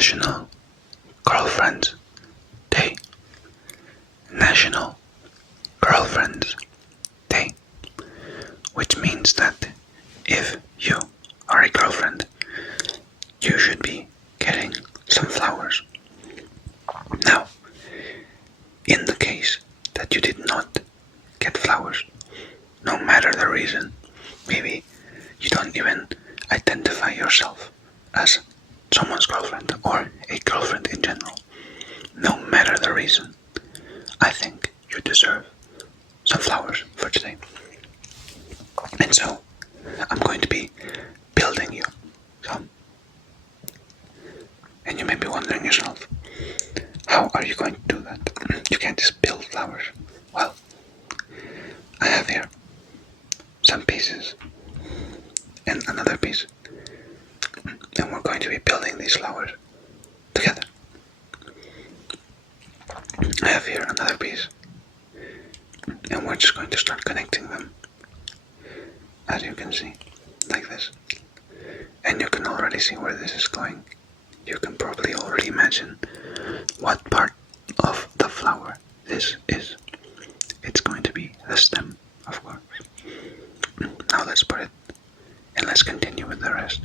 National Girlfriends Day. National Girlfriends Day. Which means that if you are a girlfriend, you should be getting some flowers. Now, in the case that you did not get flowers, no matter the reason, maybe you don't even identify yourself as someone's girlfriend or a girlfriend in general, no matter the reason, I think you deserve some flowers for today. And so, I'm going to be building you some. And you may be wondering yourself, how are you going to do that? You can't just build flowers. Well, I have here some pieces and another piece, and we're going to be building these flowers together. I have here another piece, and we're just going to start connecting them, as you can see, like this. And you can already see where this is going. You can probably already imagine what part of the flower this is. It's going to be the stem, of course. Now let's put it, and let's continue with the rest.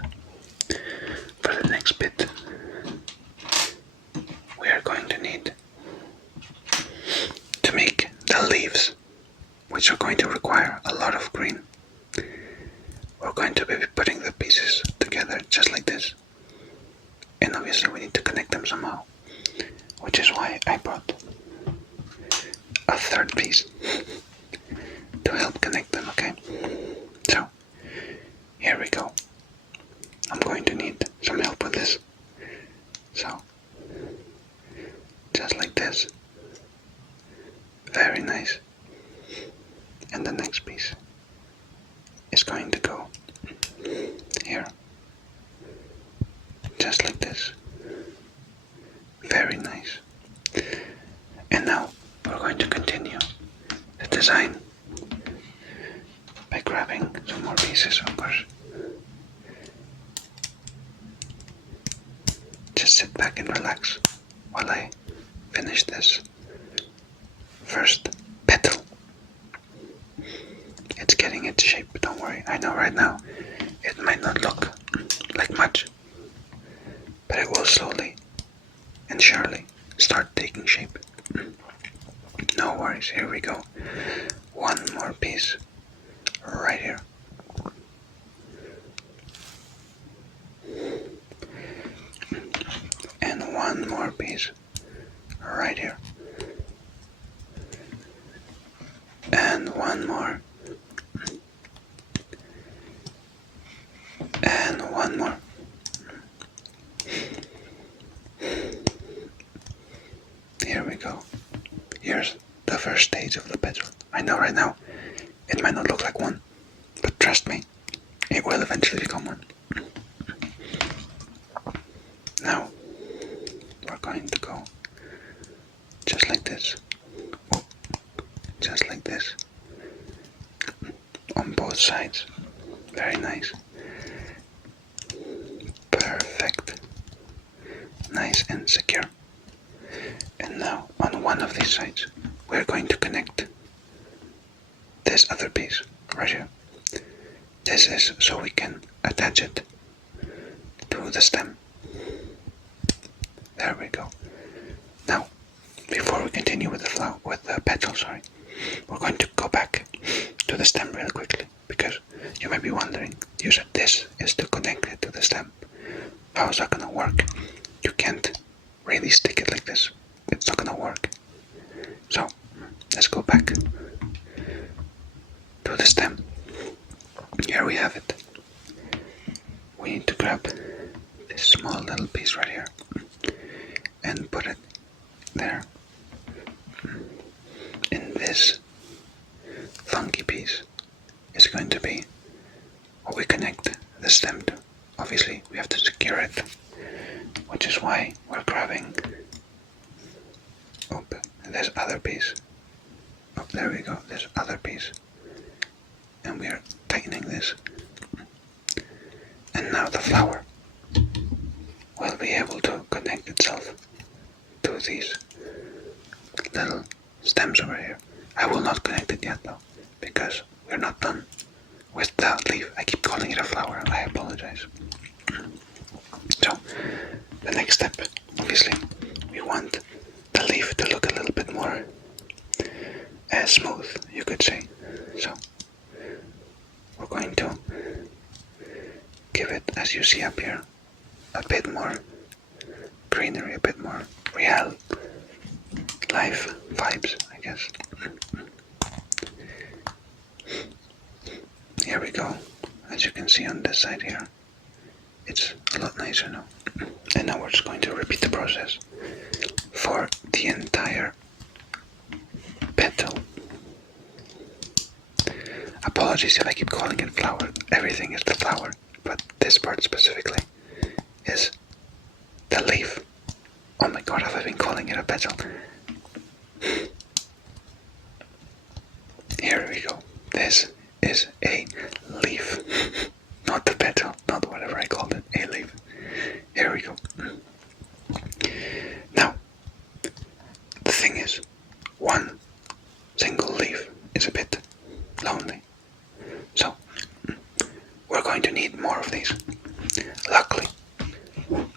For the next bit, we are going to need to make the leaves, which are going to require a lot of green. We're going to be putting the pieces together just like this. And obviously we need to connect them somehow, which is why I brought a third piece to help connect them, okay? So, here we go. I'm going to need some help with this. So, just like this. Very nice. And the next piece is going to go here. Just like this. Very nice. And now we're going to continue the design by grabbing some more pieces, of course. Just sit back and relax while I finish this first petal. It's getting its shape, don't worry. I know right now it might not look like much, but it will slowly and surely start taking shape. No worries, here we go. One more piece right here. And one more piece right here. And one more. And one more. Here we go. Here's the first stage of the petal. I know right now it might not look like one, but trust me, it will eventually become one. Now, we're going to go just like this. Just like this. On both sides. Very nice. Perfect. Nice and secure. And now, on one of these sides, we're going to connect this other piece right here. This is so we can attach it to the stem. There we go. Now, before we continue with the petal, we're going to go back to the stem really quickly, because you might be wondering, you said this is to connect it to the stem. How is that gonna work? You can't really stick it like this. It's not gonna work. So, let's go back to the stem. Here we have it. We need to grab this small little piece right here and put it there. And this funky piece is going to be what we connect the stem to. Obviously, we have to secure it, which is why we're grabbing this other piece. Oh, there we go, this other piece. And we are tightening this. And now the flower. will be able to connect itself to these little stems over here. I will not connect it yet though, because we're not done with that leaf. I keep calling it a flower, I apologize. So, the next step, obviously, we want the leaf to look a little bit more smooth, you could say. So, we're going to give it, as you see up here, a bit more greenery, a bit more real life vibes, I guess. Here we go. As you can see on this side here, it's a lot nicer now. And now we're just going to repeat the process for the entire petal. Apologies if I keep calling it flower. Everything is the flower, but this part specifically is the leaf. Oh my god, have I been calling it a petal? Here we go. This is a leaf. Not the petal, not whatever I called it, a leaf. Here we go. Now, the thing is, one single leaf is a bit lonely. So, we're going to need more of these. Luckily,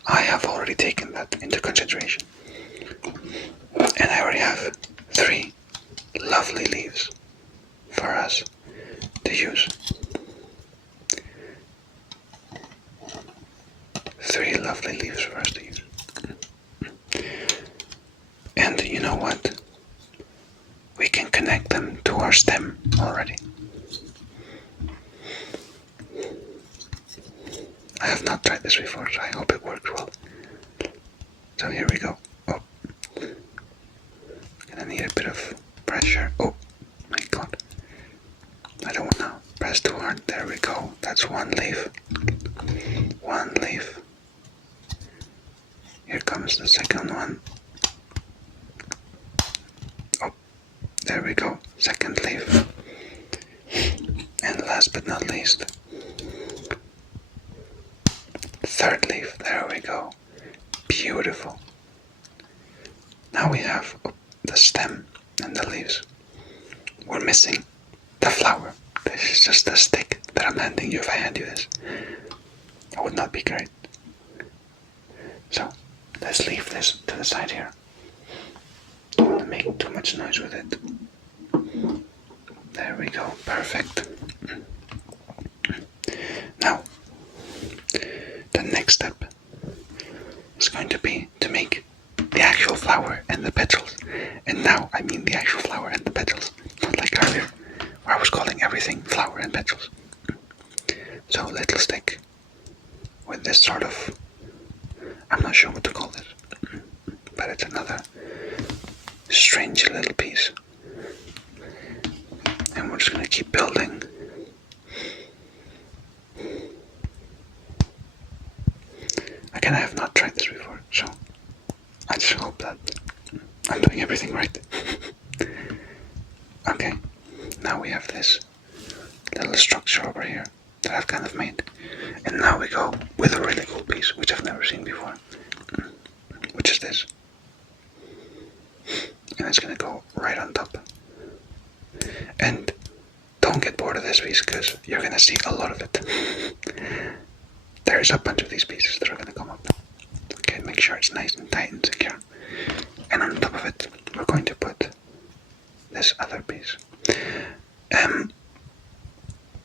I have already taken that into consideration. And I already have 3 lovely leaves for us to use. 3 lovely leaves for us to use. And you know what? We can connect them to our stem already. I have not tried this before, so I hope it worked well. So here we go. Oh, gonna need a bit of pressure. Oh my god. I don't want to press too hard. There we go. That's 1 leaf. 1 leaf. Here comes the second one. Oh, there we go. 2nd leaf. And last but not least, 3rd leaf. There we go. Beautiful. Now we have the stem and the leaves. We're missing the flower. This is just the stick that I'm handing you. If I hand you this, that would not be great. So, let's leave this to the side here. Don't want to make too much noise with it. There we go. Perfect. Now, the next step is going to be to make the actual flower and the petals. And now I mean the actual flower and the petals, not like earlier, where I was calling everything flower and petals. So let's stick with this sort of, I'm not sure what to call this, but it's another strange little piece. And we're just going to keep building. Again, I have not tried this before, so I just hope that I'm doing everything right. Okay, now we have this little structure over here that I've kind of made. And now we go with a really cool piece, which I've never seen before, which is this. And it's going to go right on top. And don't get bored of this piece, because you're going to see a lot of it. There's a bunch of these pieces that are going to come up. Okay, make sure it's nice and tight and secure. And on top of it, we're going to put this other piece.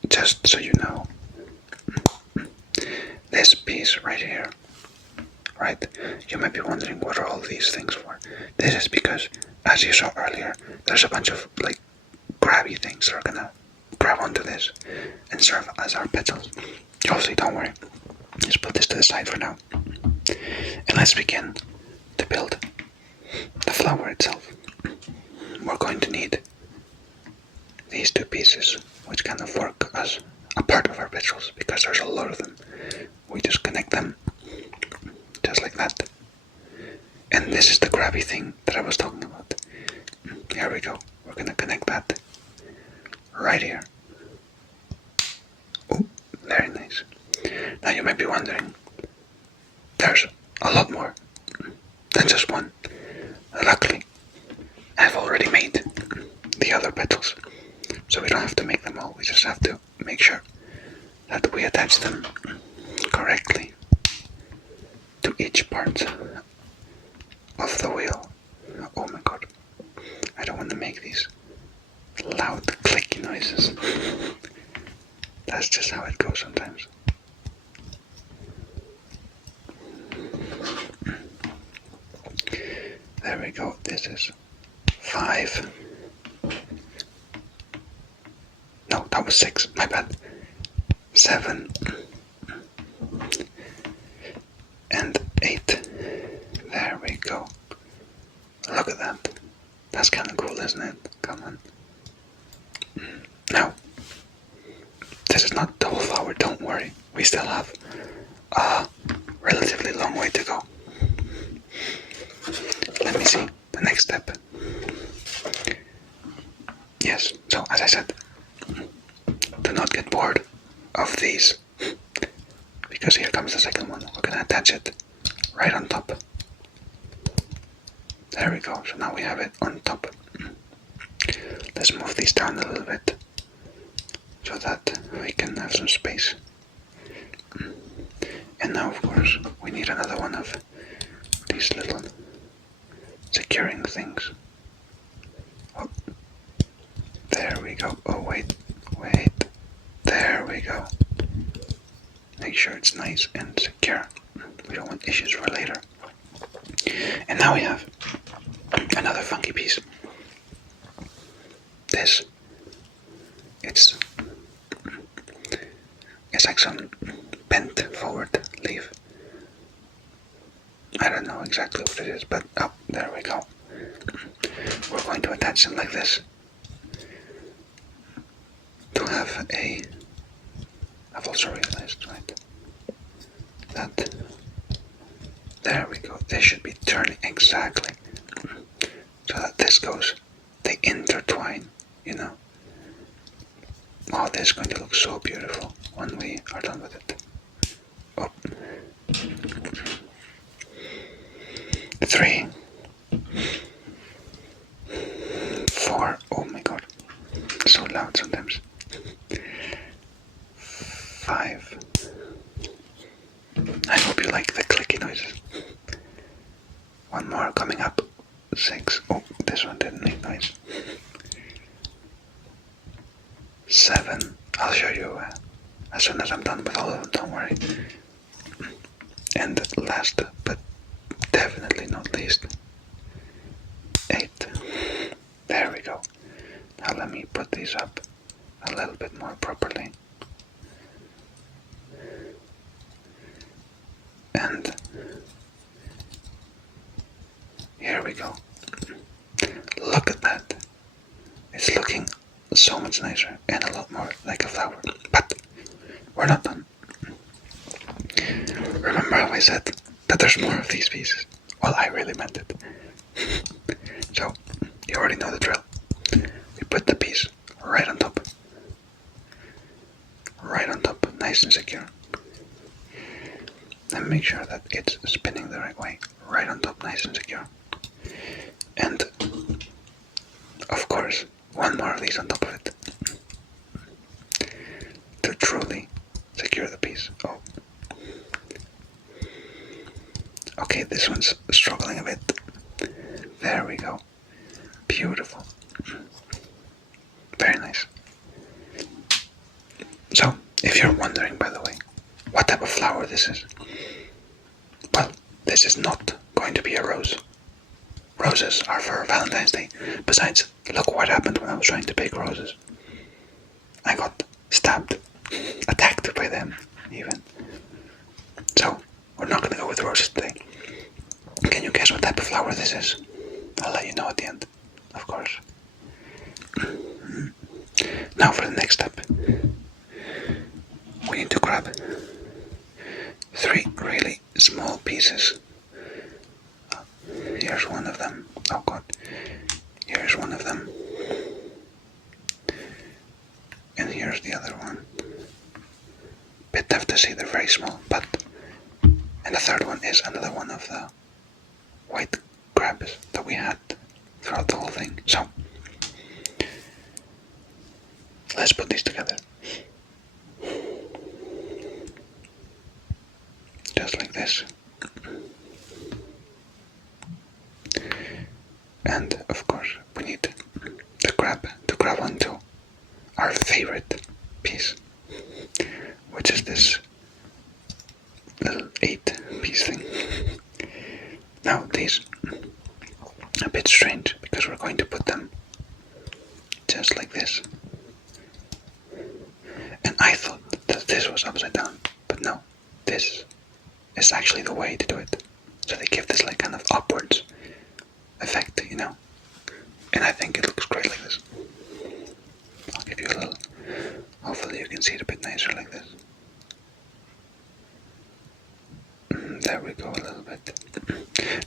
Just so you know, this piece right here, right? You might be wondering, what are all these things for? This is because, as you saw earlier, there's a bunch of like grabby things that are gonna grab onto this and serve as our petals. Obviously, don't worry. Just put this to the side for now. And let's begin to build the flower itself. We're going to need these 2 pieces, which kind of work as a part of our petals, because there's a lot of them. We just connect them, just like that. And this is the grabby thing that I was talking about. Here we go. We're going to connect that right here. Oh, very nice. Now you might be wondering, there's a lot more than just one. Luckily, I've already made the other petals, so we don't have to make them all. We just have to make sure that we attach them correctly to each part of the wheel. Oh my god, I don't want to make these loud clicky noises. That's just how it goes sometimes. There we go, this is 5. No, that was 6, my bad. 7 and 8. There we go. Look at that. That's kind of cool, isn't it? Come on. Now, this is not the whole flower, don't worry. We still have a relatively long way to go. Let me see, the next step. Yes, so as I said, do not get bored of these, because here comes the second one. We're going to attach it right on top. There we go, so now we have it on top. Let's move these down a little bit so that we can have some space. And now, of course, we need another one of these little securing things. Oh, there we go. Oh, wait. There we go. Make sure it's nice and secure. We don't want issues for later. And now we have another funky piece. This, it's like some bent forward leaf. I don't know exactly what it is, but oh, there we go. We're going to attach them like this to have a. I've also realized, right, that there we go. They should be turning exactly so that this goes. They intertwine, you know. Oh, this is going to look so beautiful when we are done with it. Oh. 3, 4. Oh my god, so loud sometimes. 5. I hope you like the clicky noises. One more coming up. 6. Oh, this one didn't make noise. 7. I'll show you as soon as I'm done with all of them, don't worry. And last but definitely not least, 8. There we go. Now let me put these up a little bit more properly. And here we go. Look at that. It's looking so much nicer and a lot more like a flower. But we're not done. Remember how I said that there's more of these pieces? Well, I really meant it. So, you already know the drill. We put the piece right on top. Right on top, nice and secure. And make sure that it's spinning the right way. Right on top, nice and secure. And, of course, one more of these on top of it. To truly secure the piece. Oh. Okay, this one's struggling a bit. There we go. Beautiful. Very nice. So, if you're wondering, by the way, what type of flower this is, well, this is not going to be a rose. Roses are for Valentine's Day. Besides, look what happened when I was trying to bake roses. I got stabbed, attacked by them, even. So, we're not going to go with roses today. Can you guess what type of flower this is? I'll let you know at the end, of course. Now for the next step. We need to grab 3 really small pieces. Here's one of them. Oh god. Here's one of them. And here's the other one. Bit tough to see, they're very small, but... And And the third one is another one of the white crabs that we had throughout the whole thing. So let's put these together. Just like this. And of course we need the crab to grab onto our favorite piece, which is this little 8-piece thing. Now these a bit strange because we're going to put them just like this. And I thought that this was upside down, but no, this is actually the way to do it. So they give this like kind of upwards effect, you know. And I think it looks great like this. I'll give you a little, hopefully you can see it a bit nicer like this. There we go, a little bit.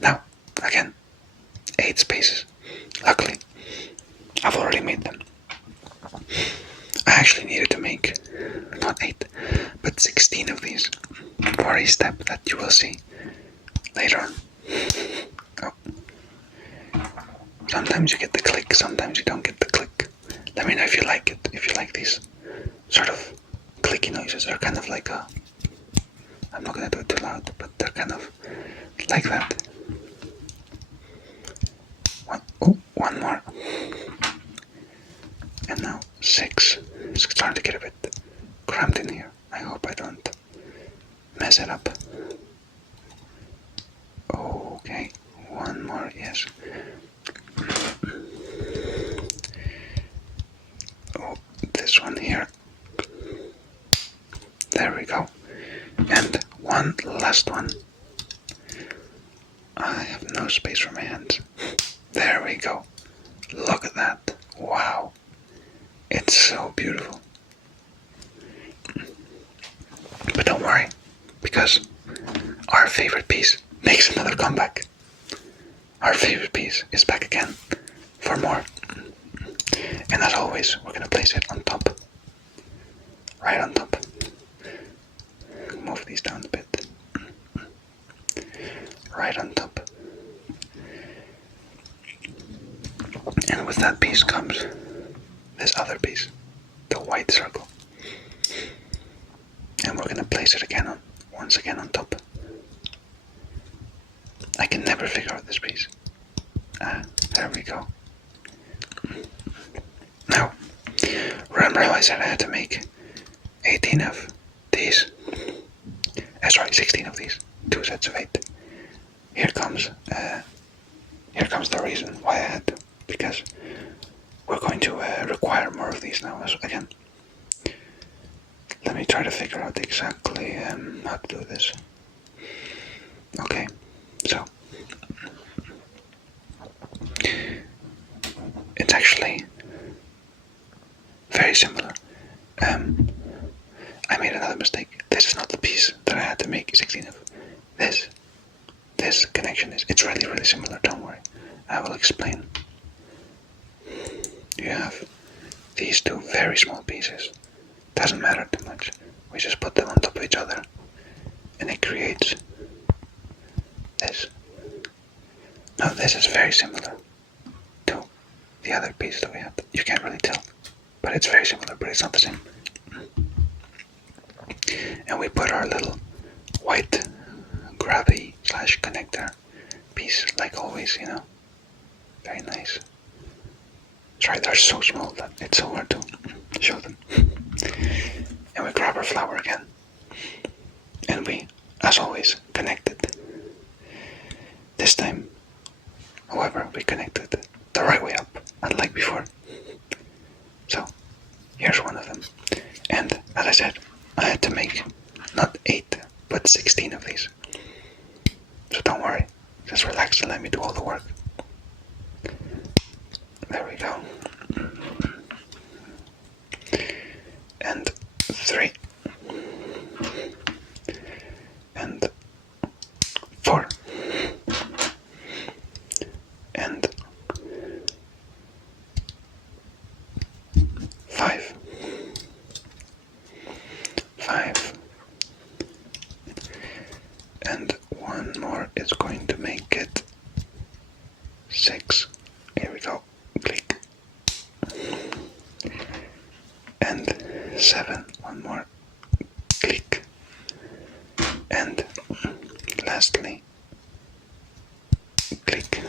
Now, again, 8 spaces. Luckily, I've already made them. I actually needed to make, not 8, but 16 of these for a step that you will see later on. Oh. Sometimes you get the click, sometimes you don't get the click. Let me know if you like it, if you like these sort of clicky noises. They're kind of like a, I'm not gonna do it too loud, but they're kind of like that. One more. And now 6. It's starting to get a bit cramped in here. I hope I don't mess it up. Okay, one more, yes. Oh, this one here. There we go. And one last one. I have no space for my hands. There we go. Look at that. Wow. It's so beautiful. But don't worry, because our favorite piece makes another comeback. Our favorite piece is back again for more. And as always, we're gonna place it on top. Right on top. Move these down a bit. Right on top. And with that piece comes this other piece, the white circle. And we're gonna place it again on, once again on top. I can never figure out this piece. There we go. Now, remember how I said I had to make 18 of these? Sorry, 16 of these. 2 sets of 8. Here comes the reason why I had to. Because we're going to require more of these now. Again, let me try to figure out exactly how to do this. Okay, so it's actually very similar. I made another mistake. This is not the piece that I had to make 16 of. This connection it's really similar, don't worry. I will explain. You have these 2 very small pieces. Doesn't matter too much. We just put them on top of each other and it creates this. Now this is very similar to the other piece that we have. You can't really tell, but it's very similar, but it's not the same. And we put our little white gravity / connector piece, like always, you know. Very nice. Sorry, they're so small that it's so hard to show them. And we grab our flower again. And we, as always, connect it. This time, however, we connected the right way up, unlike before. So, here's one of them. And, as I said, I had to make not 8, but 16 of these. So don't worry, just relax and let me do all the work. There we go. And 3. And 4. And 5. 5. And is going to make it 6. Here we go. Click. And 7. One more. Click. And lastly, click.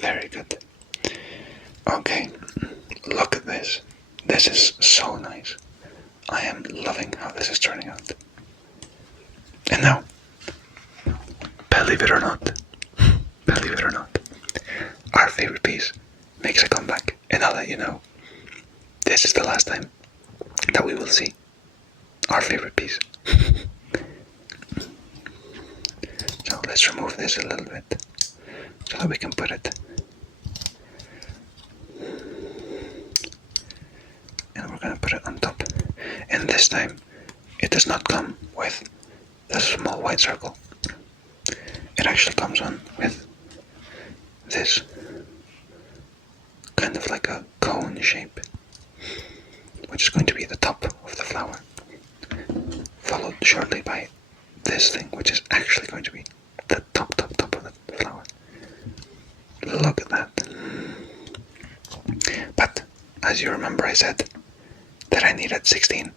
Very good. Okay, look at this. This is so nice. I am loving how this is turning out. And now, believe it or not, our favorite piece makes a comeback. And I'll let you know, this is the last time that we will see our favorite piece. So let's remove this a little bit so that we can put it. And we're going to put it on top. And this time, it does not come with the small white circle. It actually comes on with this kind of like a cone shape, which is going to be the top of the flower, followed shortly by this thing, which is actually going to be the top of the flower. Look at that. But as you remember, I said that I needed 16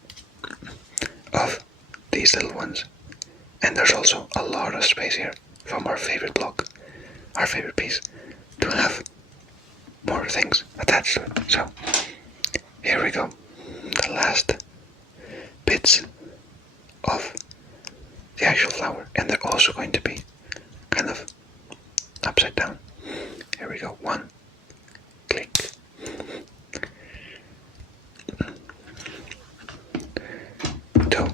of these little ones, and there's also a lot of space here from our favorite block, our favorite piece, to have more things attached to it. So here we go, the last bits of the actual flower, and they're also going to be kind of upside down. Here we go. 1, click. 2,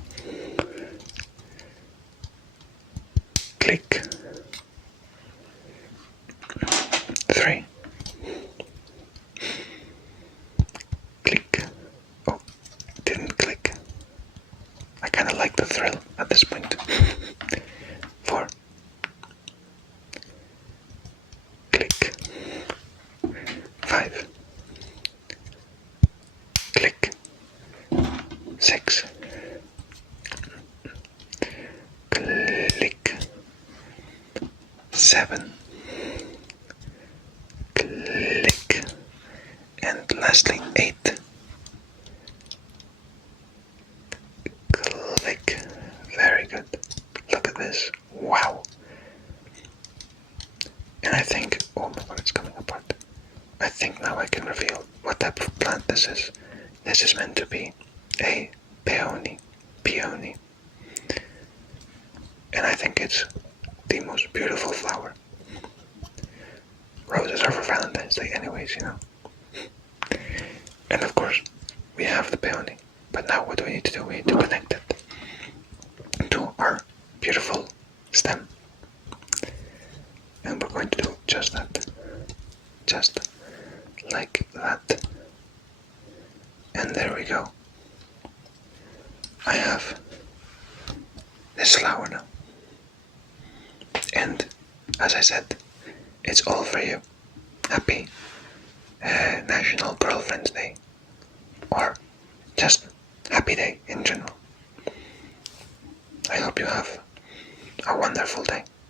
click. 3, click. Oh, didn't click. I kind of like the thrill at this point. 4, click. 5, click. 6, click. 7, click. And lastly, 8, click. Very good. Look at this. Wow. And I think, oh my god, it's coming apart. I think now I can reveal what type of plant this is. This is meant to be a peony. And I think it's the most beautiful flower. Roses are for Valentine's Day anyways, you know. And of course, we have the peony. But now what do we need to do? We need to connect it to our beautiful stem. And we're going to do just that. Just like that. And there we go. I have this flower now. And as I said, it's all for you. Happy National Girlfriend's Day. Or just happy day in general. I hope you have a wonderful day.